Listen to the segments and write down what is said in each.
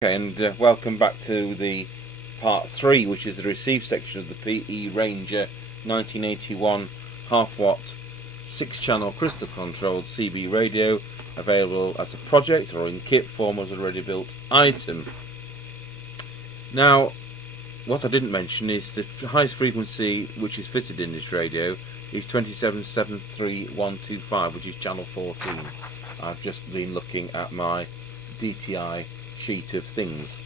Okay, and welcome back to the part 3, which is the receive section of the PE Ranger 1981 half watt 6-channel crystal controlled CB radio, available as a project or in kit form as a ready built item. Now, what I didn't mention is the highest frequency which is fitted in this radio is 2773125, which is channel 14. I've just been looking at my DTI sheet of things.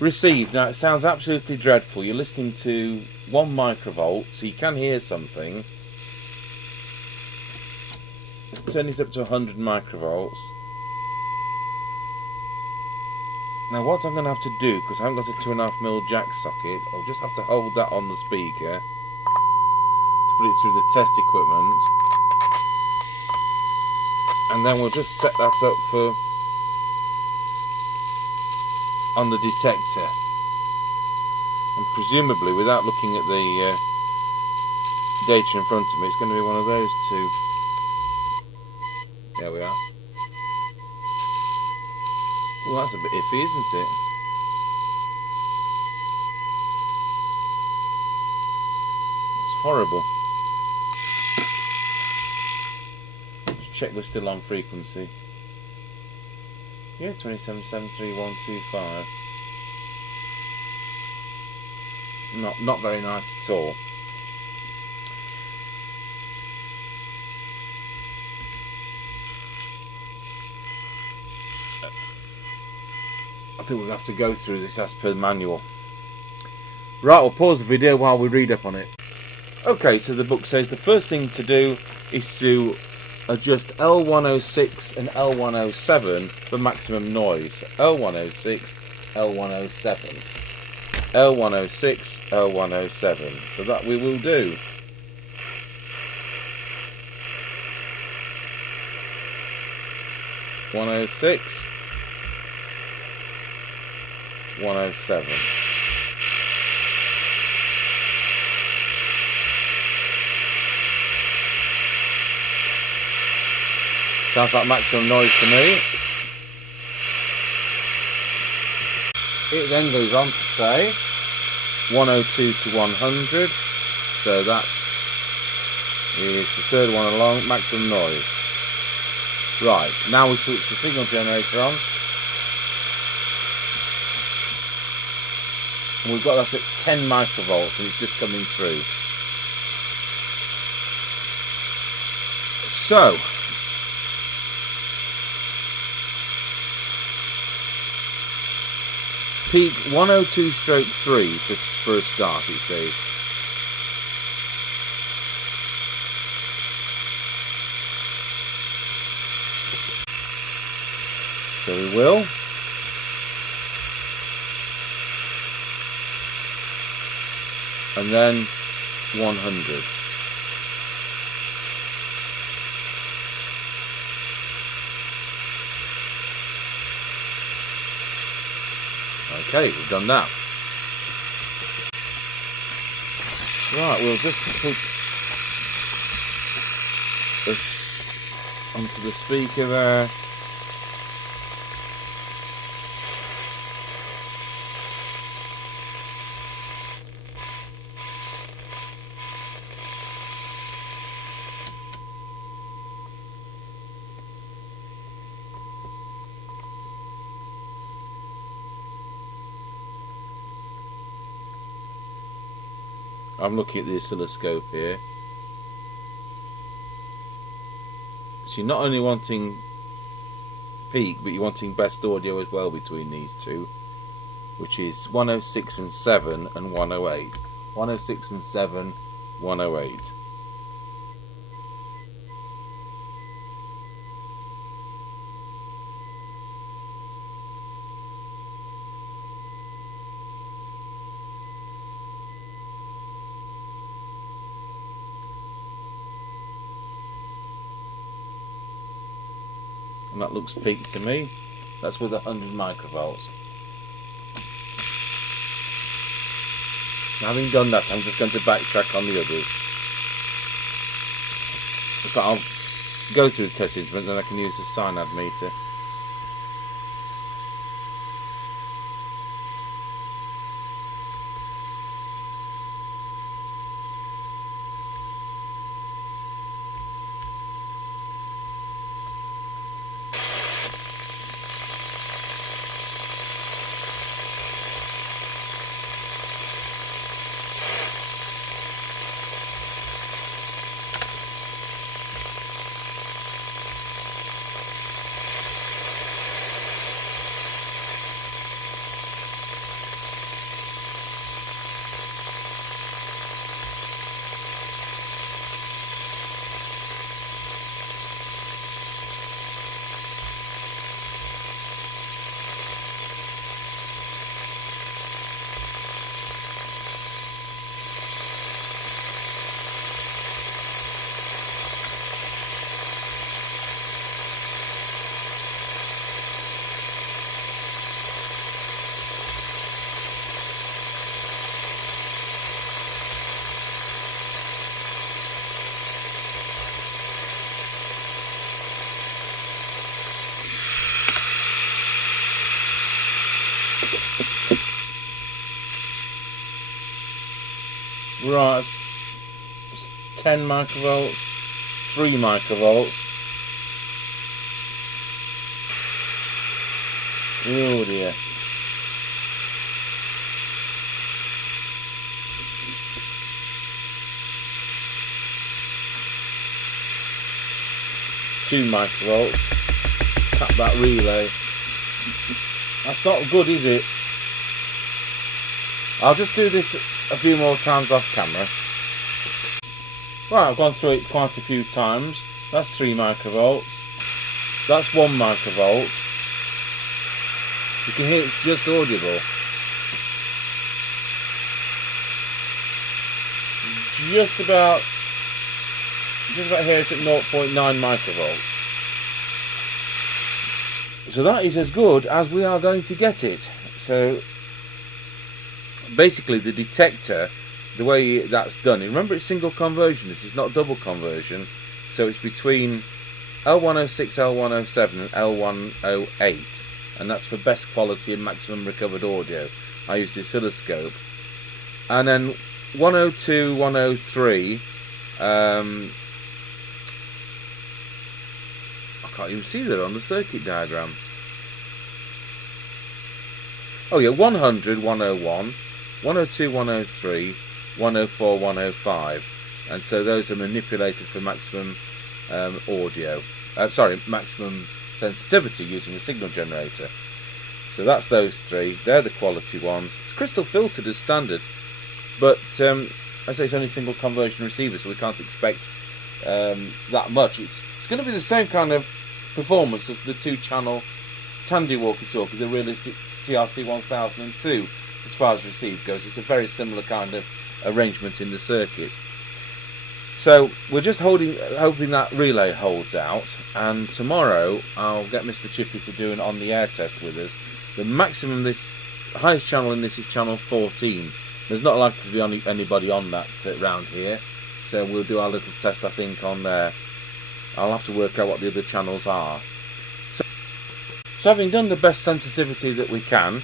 Received. Now it sounds absolutely dreadful. You're listening to 1 microvolt, so you can hear something. Let's turn this up to 100 microvolts. Now what I'm going to have to do, because I haven't got a 2.5mm jack socket, I'll just have to hold that on the speaker to put it through the test equipment, and then we'll just set that up for on the detector, and presumably, without looking at the data in front of me, it's going to be one of those two. There we are. Well, that's a bit iffy, isn't it? It's horrible. Just check we're still on frequency. Yeah, 2773125. Not very nice at all. I think we'll have to go through this as per the manual. Right, we'll pause the video while we read up on it. Okay, so the book says the first thing to do is to adjust L106 and L107 for maximum noise. L106, L107. L106, L107. So that we will do. (106), 107. Sounds like maximum noise to me. It then goes on to say 102 to 100. So that is the third one along, maximum noise. Right, now we switch the signal generator on. And we've got that at 10 microvolts and it's just coming through. So, peak 102/3 for a start, it says. So we will. And then 100. Okay, we've done that. Right, we'll just put it onto the speaker there. I'm looking at the oscilloscope here. So you're not only wanting peak, but you're wanting best audio as well between these two, which is 106 and 7 and 108. 106 and 7, 108. And that looks peak to me. That's with 100 microvolts. Now, having done that, I'm just going to backtrack on the others. In fact, I'll go through the test instrument, then I can use the cyanide meter. Right, 10 microvolts, 3 microvolts. Oh dear. Two microvolts. Tap that relay. That's not good, is it? I'll just do this a few more times off camera. Right, I've gone through it quite a few times. That's 3 microvolts. That's 1 microvolt. You can hear it's just audible. Just about here it's at 0.9 microvolts. So that is as good as we are going to get it. So basically the detector, the way that's done, remember it's single conversion, this is not double conversion, so it's between L106, L107 and L108, and that's for best quality and maximum recovered audio. I use the oscilloscope. And then 102, 103, I can't even see that on the circuit diagram. Oh yeah, 100, 101, 102, 103, 104, 105, and so those are manipulated for maximum maximum sensitivity using a signal generator. So that's those three. They're the quality ones. It's crystal filtered as standard, but I say it's only single conversion receiver, so we can't expect that much. It's going to be the same kind of performance as the 2-channel Tandy walkie-talkie, the realistic TRC 1002. As far as receive goes, it's a very similar kind of arrangement in the circuit. So we're just hoping that relay holds out, and tomorrow I'll get Mr. Chippy to do an on-the-air test with us. The maximum, this highest channel in this is channel 14. There's not likely to be anybody on that round here, so we'll do our little test, I think, on there. I'll have to work out what the other channels are. So having done the best sensitivity that we can,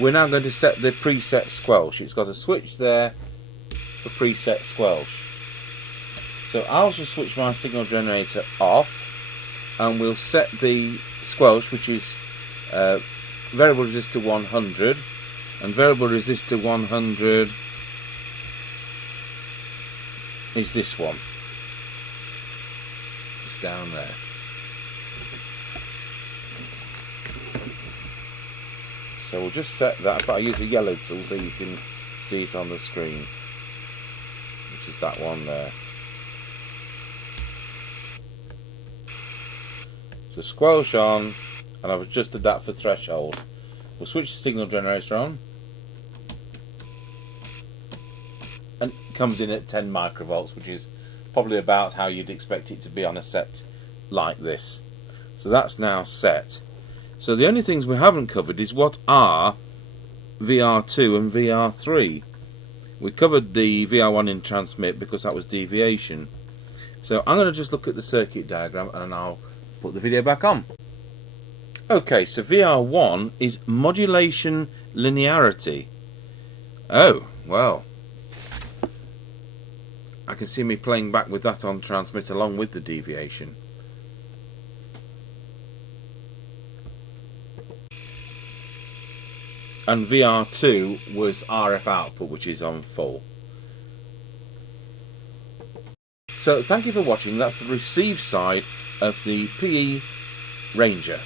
we're now going to set the preset squelch. It's got a switch there for preset squelch. So I'll just switch my signal generator off, and we'll set the squelch, which is variable resistor 100, and variable resistor 100 is this one. It's down there. So we'll just set that. In fact, I use a yellow tool so you can see it on the screen, which is that one there. So squelch on, and I've adjusted that for threshold. We'll switch the signal generator on, and it comes in at 10 microvolts, which is probably about how you'd expect it to be on a set like this. So that's now set. So the only things we haven't covered is what are VR2 and VR3. We covered the VR1 in transmit because that was deviation. So I'm going to just look at the circuit diagram and I'll put the video back on. Okay, so VR1 is modulation linearity. Oh, well, I can see me playing back with that on transmit along with the deviation. And VR2 was RF output, which is on full. So thank you for watching. That's the receive side of the PE Ranger.